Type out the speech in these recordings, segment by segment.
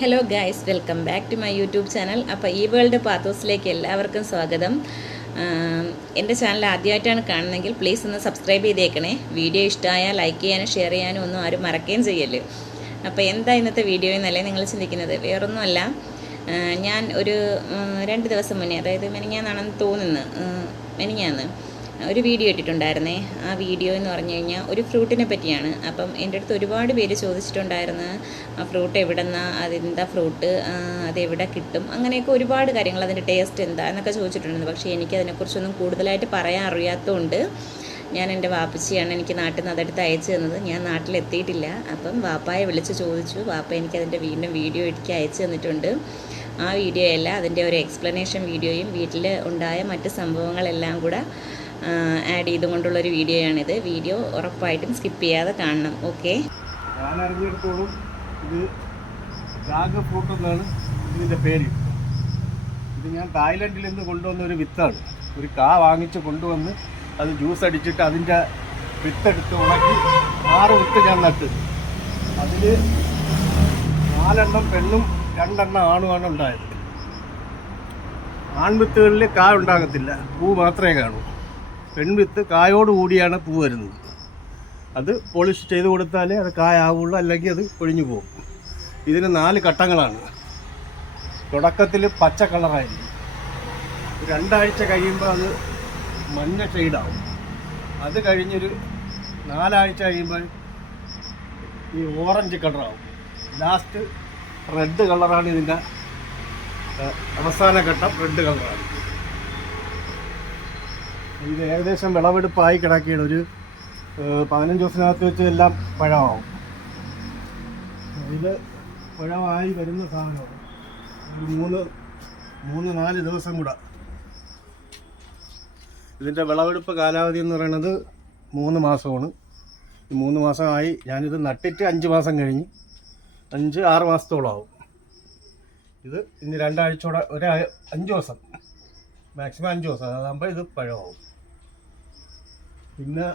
Hello guys, welcome back to my YouTube channel. അപ്പോൾ ഈ world പാത്തോസിലേക്ക് എല്ലാവർക്കും സ്വാഗതം. എൻ്റെ ചാനൽ ആദ്യമായിട്ടാണ് കാണുന്നതെങ്കിൽ പ്ലീസ് ഒന്ന് സബ്സ്ക്രൈബ് ചെയ്തേക്കണേ. വീഡിയോ ഇഷ്ടമായാൽ ലൈക്ക് ചെയ്യാനും ഷെയർ ചെയ്യാനും ഒന്നും ആരും മറക്കുകയും ചെയ്യല്ലേ. അപ്പോൾ എന്താ ഇന്നത്തെ വീഡിയോ എന്നല്ലേ നിങ്ങൾ ചിന്തിക്കുന്നത്? വേറൊന്നുമല്ല, ഞാൻ ഒരു 2 ദിവസം മുന്നേ, അതായത് മെനിഞ്ഞാന്നാണെന്ന് തോന്നുന്നു, മെനിഞ്ഞാന്ന് ഒരു വീഡിയോ ഇട്ടിട്ടുണ്ടായിരുന്നേ. ആ വീഡിയോ എന്ന് പറഞ്ഞു കഴിഞ്ഞാൽ ഒരു ഫ്രൂട്ടിനെ പറ്റിയാണ്. അപ്പം എൻ്റെ അടുത്ത് ഒരുപാട് പേര് ചോദിച്ചിട്ടുണ്ടായിരുന്നു, ആ ഫ്രൂട്ട് എവിടെ നിന്നാണ്, അതെന്താ ഫ്രൂട്ട്, അതെവിടെ കിട്ടും, അങ്ങനെയൊക്കെ ഒരുപാട് കാര്യങ്ങൾ, അതിൻ്റെ ടേസ്റ്റ് എന്താ എന്നൊക്കെ ചോദിച്ചിട്ടുണ്ടായിരുന്നു. പക്ഷേ എനിക്കതിനെക്കുറിച്ചൊന്നും കൂടുതലായിട്ട് പറയാൻ അറിയാത്തതുകൊണ്ട് ഞാൻ എൻ്റെ വാപ്പച്ചിയാണ് എനിക്ക് നാട്ടിൽ നിന്ന് അതെടുത്ത് അയച്ചു തന്നത്. ഞാൻ നാട്ടിലെത്തിയിട്ടില്ല. അപ്പം വാപ്പായെ വിളിച്ച് ചോദിച്ചു. വാപ്പ എനിക്കതിൻ്റെ വീണ്ടും വീഡിയോ എനിക്ക് അയച്ചു തന്നിട്ടുണ്ട്. ആ വീഡിയോ അല്ല, അതിൻ്റെ ഒരു എക്സ്പ്ലനേഷൻ വീഡിയോയും വീട്ടിൽ ഉണ്ടായ മറ്റ് സംഭവങ്ങളെല്ലാം കൂടെ ആഡ് ചെയ്തുകൊണ്ടുള്ളൊരു വീഡിയോയാണിത്. വീഡിയോ ഉറപ്പായിട്ടും സ്കിപ്പ് ചെയ്യാതെ കാണണം. ഓക്കെ, ഞാൻ അറിഞ്ഞെടുത്തോളും ഇത് ഡ്രാഗൺ ഫ്രൂട്ട് എന്നാണ് ഇതിൻ്റെ പേര്. ഇത് ഞാൻ തായ്ലൻഡിൽ നിന്ന് കൊണ്ടുവന്ന ഒരു വിത്താണ്. ഒരു കാ വാങ്ങിച്ച് കൊണ്ടുവന്ന് അത് ജ്യൂസ് അടിച്ചിട്ട് അതിൻ്റെ വിത്തെടുത്ത് ഉണക്കി 6 വിത്ത് ഞാൻ നട്ട്. അതിൽ 4 എണ്ണം പെണ്ണും 2 എണ്ണം ആണുമാണ് ഉണ്ടായത്. ആൺവിത്തുകളിൽ കാ ഉണ്ടാകത്തില്ല, പൂ മാത്രമേ കാണൂ. പെൺവിത്ത് കായോടുകൂടിയാണ് പൂ വരുന്നത്. അത് പോളിഷ് ചെയ്ത് കൊടുത്താലേ അത് കായാവുള്ളൂ, അല്ലെങ്കിൽ അത് പൊഴിഞ്ഞു പോകും. ഇതിന് 4 ഘട്ടങ്ങളാണ്. തുടക്കത്തിൽ പച്ച കളറായിരിക്കും. 2 ആഴ്ച കഴിയുമ്പോൾ അത് മഞ്ഞ ഷെയ്ഡാവും. അത് കഴിഞ്ഞൊരു 4 ആഴ്ച കഴിയുമ്പോൾ ഈ ഓറഞ്ച് കളറാവും. ലാസ്റ്റ് റെഡ് കളറാണ് ഇതിൻ്റെ അവസാന ഘട്ടം. റെഡ് കളറാണ്. ഇത് ഏകദേശം വിളവെടുപ്പായി കിടക്കുകയാണ്. ഒരു 15 ദിവസത്തിനകത്ത് വെച്ച് എല്ലാം പഴമാവും. ഇത് പഴമായി വരുന്ന സാധനമാണ്. ഒരു 3-4 ദിവസം കൂടെ. ഇതിൻ്റെ വിളവെടുപ്പ് കാലാവധി എന്ന് പറയുന്നത് 3 മാസമാണ്. ഈ 3 മാസമായി. ഞാനിത് നട്ടിട്ട് 5 മാസം കഴിഞ്ഞ് 5-6 മാസത്തോളമാവും. ഇത് ഇനി 2 ആഴ്ചയോടെ 5 ദിവസം, മാക്സിമം 5 ദിവസം അതാകുമ്പോൾ ഇത് പഴമാവും. പിന്നെ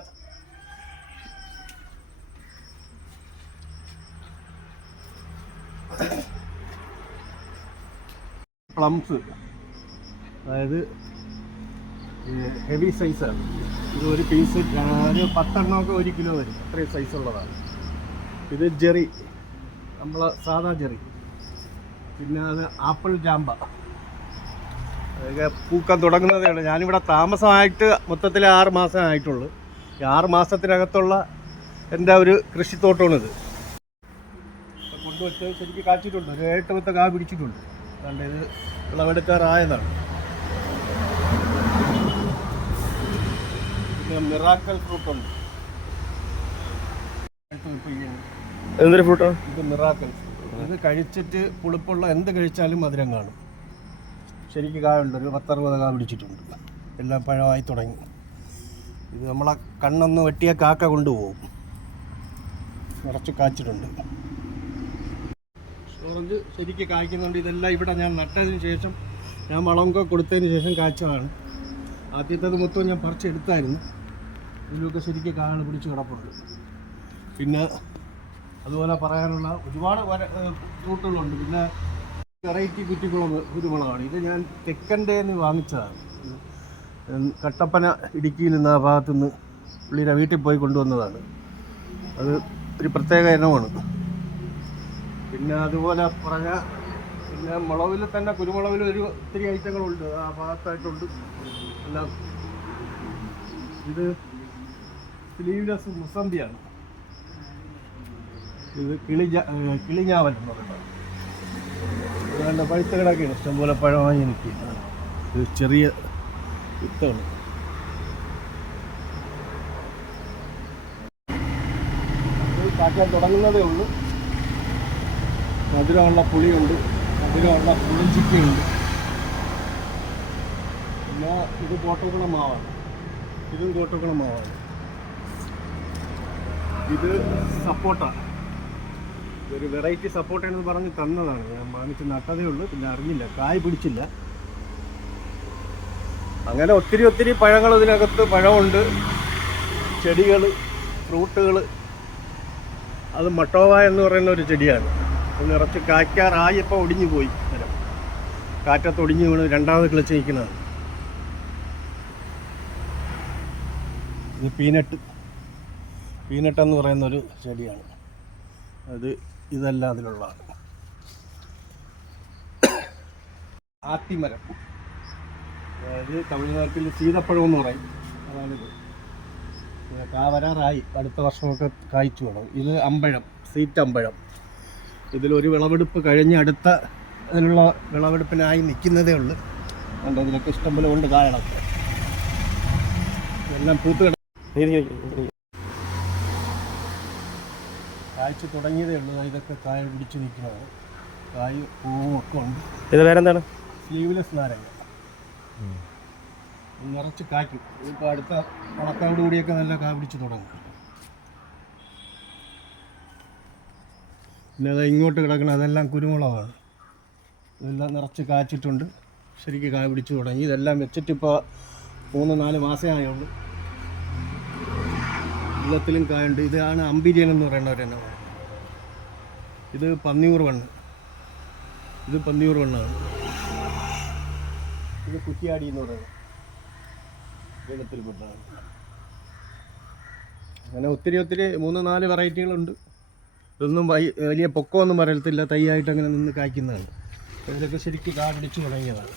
പ്ലംസ്, അതായത് ഹെവി സൈസാണ്. ഇത് ഒരു പീസ് ഒരു 10 എണ്ണമൊക്കെ 1 കിലോ വരും. അത്രയും സൈസുള്ളതാണ്. ഇത് ജെറി, നമ്മളെ സാധാ ജെറി. പിന്നെ അത് ആപ്പിൾ ജാമ്പ, അതൊക്കെ പൂക്കാൻ തുടങ്ങുന്നതേ ഉള്ളൂ. ഞാനിവിടെ താമസമായിട്ട് മൊത്തത്തിൽ 6 മാസം ആയിട്ടുള്ളൂ. ഈ 6 മാസത്തിനകത്തുള്ള എൻ്റെ ഒരു കൃഷിത്തോട്ടമാണിത്. കൊണ്ടുവച്ച് ശരിക്കും കാച്ചിട്ടുണ്ട്. ഒരു 8 കാ പിടിച്ചിട്ടുണ്ട്. അതുകൊണ്ട് ഇത് വിളവെടുക്കാറായതാണ്. പിന്നെ മിറാക്കൽ ഫ്രൂട്ടുണ്ട്. എന്തൊരു ഫ്രൂട്ടാണ് ഇത്? Miracle fruit. ഇത് കഴിച്ചിട്ട് പുളിപ്പുള്ള എന്ത് കഴിച്ചാലും മധുരം കാണും. ശരിക്കും കായുണ്ട്. ഒരു 10-60 കാ പിടിച്ചിട്ടുണ്ട്. എല്ലാം പഴമായി തുടങ്ങി. ഇത് നമ്മളെ കണ്ണൊന്ന് വെട്ടിയ കാക്ക കൊണ്ടുപോകും. നിറച്ച് കാച്ചിട്ടുണ്ട്. ഓറഞ്ച് ശരിക്കും കായ്ക്കുന്നുണ്ട്. ഇതെല്ലാം ഇവിടെ ഞാൻ നട്ടതിന് ശേഷം, ഞാൻ വളമൊക്കെ കൊടുത്തതിന് ശേഷം കാച്ചതാണ്. ആദ്യത്തേത് മൊത്തം ഞാൻ പറിച്ചെടുത്തായിരുന്നു. ഇതിലൊക്കെ ശരിക്കും കായകൾ പിടിച്ച് കിടപ്പുണ്ട്. പിന്നെ അതുപോലെ പറയാനുള്ള ഒരുപാട് ഫ്രൂട്ടുകളുണ്ട്. പിന്നെ വെറൈറ്റി കുരുമുളകാണ്. ഇത് ഞാൻ തെക്കൻ്റെന്ന് വാങ്ങിച്ചതാണ്. കട്ടപ്പന, ഇടുക്കിയിൽ നിന്ന്, ആ ഭാഗത്തുനിന്ന് പുള്ളിയുടെ വീട്ടിൽ പോയി കൊണ്ടുവന്നതാണ്. അത് ഒരു പ്രത്യേക ഇനമാണ്. പിന്നെ അതുപോലെ പറഞ്ഞാൽ, പിന്നെ മുളകിൽ തന്നെ കുരുമുളകിൽ ഒത്തിരി ഐറ്റങ്ങളുണ്ട്. ആ ഭാഗത്തായിട്ടുണ്ട് എല്ലാം. ഇത് സ്ലീവ്ലെസ് മുസമ്പിയാണ്. ഇത് കിളിഞ്ഞാവൽ എന്ന് പറയുന്നത്. അതുകൊണ്ട് പഴുത്ത കിടക്കുകയാണ്. ഇഷ്ടംപോലെ പഴമായി എനിക്ക്. ഇത് ചെറിയ വിത്താണ്. ഇത് കാക്കാൻ തുടങ്ങുന്നതേ ഉള്ളൂ. മധുരമുള്ള പുളിയുണ്ട്, മധുരമുള്ള പുളിഞ്ചിക്കയുണ്ട്. പിന്നെ ഇത് കോട്ടക്കുളം മാവാണ്. ഇതും കോട്ടക്കുളം മാവാണ്. ഇത് സപ്പോർട്ടാണ്. ഇതൊരു വെറൈറ്റി സപ്പോർട്ടാണെന്ന് പറഞ്ഞ് തന്നതാണ്. ഞാൻ വാങ്ങിച്ച് നട്ടതേ ഉള്ളൂ. പിന്നെ അറിഞ്ഞില്ല, കായ് പിടിച്ചില്ല. അങ്ങനെ ഒത്തിരി പഴങ്ങൾ ഇതിനകത്ത് പഴമുണ്ട്. ചെടികൾ, ഫ്രൂട്ടുകൾ. അത് മട്ടോവ എന്ന് പറയുന്ന ഒരു ചെടിയാണ്. അത് നിറച്ച് കായ്ക്കാറായപ്പോൾ ഒടിഞ്ഞു പോയി മരം. കാറ്റത്ത് ഒടിഞ്ഞു വീണ് രണ്ടാമത് കിളിച്ച് നിൽക്കുന്നതാണ്. ഇത് പീനട്ട് എന്ന് പറയുന്നൊരു ചെടിയാണ്. ഇതെല്ലാം അതിലുള്ളതാണ്. ആത്തിമരം, അതായത് തമിഴ്നാട്ടിൽ സീതപ്പഴം എന്ന് പറയും. അതാണിത്. കാ വരാറായി, അടുത്ത വർഷമൊക്കെ കായ്ച്ചു വേണം. ഇത് അമ്പഴം, സീറ്റമ്പഴം. ഇതിലൊരു വിളവെടുപ്പ് കഴിഞ്ഞ് അടുത്ത അതിനുള്ള വിളവെടുപ്പിനായി നിൽക്കുന്നതേ ഉള്ളൂ. അതുകൊണ്ട് ഇതിലൊക്കെ ഇഷ്ടംപോലെ കൊണ്ട് കായടൊക്കെ എല്ലാം പൂത്ത് കായ്ച്ചു തുടങ്ങിയതേ ഉള്ളൂ. ഇതൊക്കെ കായ പിടിച്ച് നിൽക്കുന്നതാണ്. കായ് പൂവും ഒക്കെ ഉണ്ട്. ഇത് വേറെന്താണ്? സ്ലീവ്ലെസ് നാരങ്ങ നിറച്ച് കായ്ക്കും. ഇപ്പോൾ അടുത്ത ഉണക്കോടുകൂടിയൊക്കെ നല്ല കാ പിടിച്ച് തുടങ്ങും. പിന്നെ അത് ഇങ്ങോട്ട് കിടക്കണം, അതെല്ലാം കുരുമുളകാണ്. ഇതെല്ലാം നിറച്ച് കായ്ച്ചിട്ടുണ്ട്, ശരിക്കും കായ പിടിച്ച് തുടങ്ങി. ഇതെല്ലാം വെച്ചിട്ടിപ്പോൾ 3-4 മാസമേ ആയുള്ളൂ. എല്ലാത്തിലും കായുണ്ട്. ഇതാണ് അമ്പിരിയൻ എന്ന് പറയുന്നവരെന്നെ. ഇത് പന്നിയൂർ വണ്ണ്, ഇത് പന്നിയൂർ വണ്ണാണ്. ഇത് കുറ്റിയാടി എന്ന് പറയുന്നത് ഗണത്തിൽപ്പെട്ടാണ്. അങ്ങനെ ഒത്തിരി 3-4 വെറൈറ്റികളുണ്ട്. ഇതൊന്നും വലിയ പൊക്കമൊന്നും പറയത്തില്ല, തൈയായിട്ട് അങ്ങനെ നിന്ന് കായ്ക്കുന്നതാണ്. ഇതിലൊക്കെ ശരിക്കും കാ പിടിച്ച് തുടങ്ങിയതാണ്.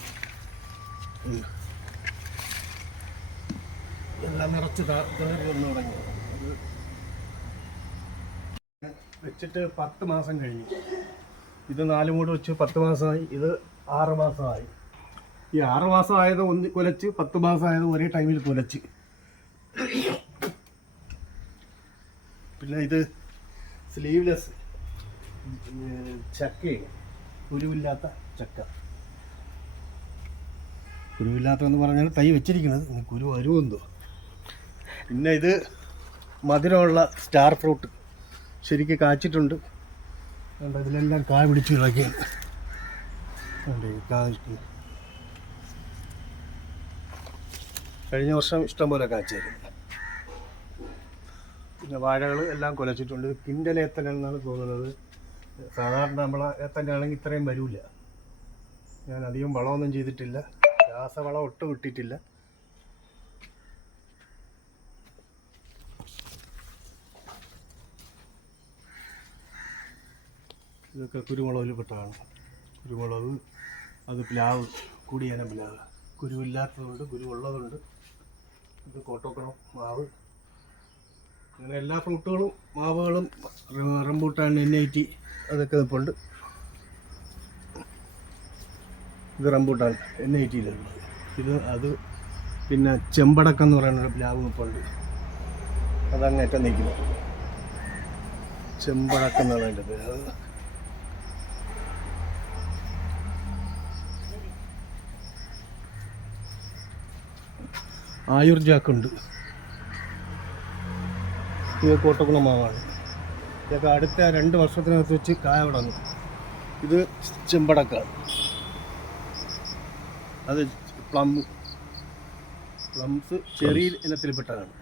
എല്ലാം നിറച്ച് വന്ന് തുടങ്ങി. വെച്ചിട്ട് 10 മാസം കഴിഞ്ഞു. ഇത് 4 മൂട് വെച്ച് 10 മാസമായി. ഇത് 6 മാസമായി. ഈ 6 മാസമായത് ഒന്ന് കുലച്ച്, 10 മാസമായത് ഒരേ ടൈമിൽ കുലച്ച്. പിന്നെ ഇത് സ്ലീവ്ലെസ് ചക്കയാണ്, കുരുവില്ലാത്ത ചക്ക. കുരുവില്ലാത്തതെന്ന് പറഞ്ഞാൽ തൈ വെച്ചിരിക്കുന്നത്, കുരു വരുമെന്തോ. പിന്നെ ഇത് മധുരമുള്ള സ്റ്റാർ ഫ്രൂട്ട്, ശരിക്കും കാച്ചിട്ടുണ്ട്. ഇതിലെല്ലാം കായ പിടിച്ച് ഇളക്കിയാണ്. കഴിഞ്ഞ വർഷം ഇഷ്ടംപോലെ കാച്ചായിരുന്നു. പിന്നെ വാഴകൾ എല്ലാം കുലച്ചിട്ടുണ്ട്. കിൻഡൽ ഏത്തൻ എന്നാണ് തോന്നുന്നത്. സാധാരണ നമ്മളെ ഏത്തനാണെങ്കിൽ ഇത്രയും വരില്ല. ഞാൻ അധികം വളമൊന്നും ചെയ്തിട്ടില്ല, രാസവളം ഒട്ടും ഇട്ടിട്ടില്ല. ഇതൊക്കെ കുരുമുളകിൽ പെട്ടതാണ്. കുരുമുളക്, അത് പ്ലാവ്, കൂടിയന പ്ലാവ്. കുരുവില്ലാത്തതുണ്ട്, കുരുവുള്ളതുണ്ട്. ഇത് കോട്ടോക്കണം, മാവ്, അങ്ങനെ എല്ലാ ഫ്രൂട്ടുകളും മാവുകളും. റംബൂട്ടാൻ, NIT അതൊക്കെ നിൽപ്പുണ്ട്. ഇത് റംബൂട്ടാൻ NITയിലുള്ളത്. അത് പിന്നെ ചെമ്പടക്കം എന്ന് പറയുന്നൊരു പ്ലാവ് നിൽപ്പുണ്ട്. അതങ്ങേറ്റം നിൽക്കുന്നു. ചെമ്പടക്കം എന്നാണ് അതിൻ്റെ പേര്. അത് ആയുർജാക്കുണ്ട്. ഇത് കോട്ടക്കുളം മാവാണ്. ഇതൊക്കെ അടുത്ത 2 വർഷത്തിനകത്ത് വെച്ച് കായ തുടങ്ങും. ഇത് ചെമ്പടക്കാണ്. അത് പ്ലംസ് ചെറിയ ഇനത്തിൽപ്പെട്ടതാണ്.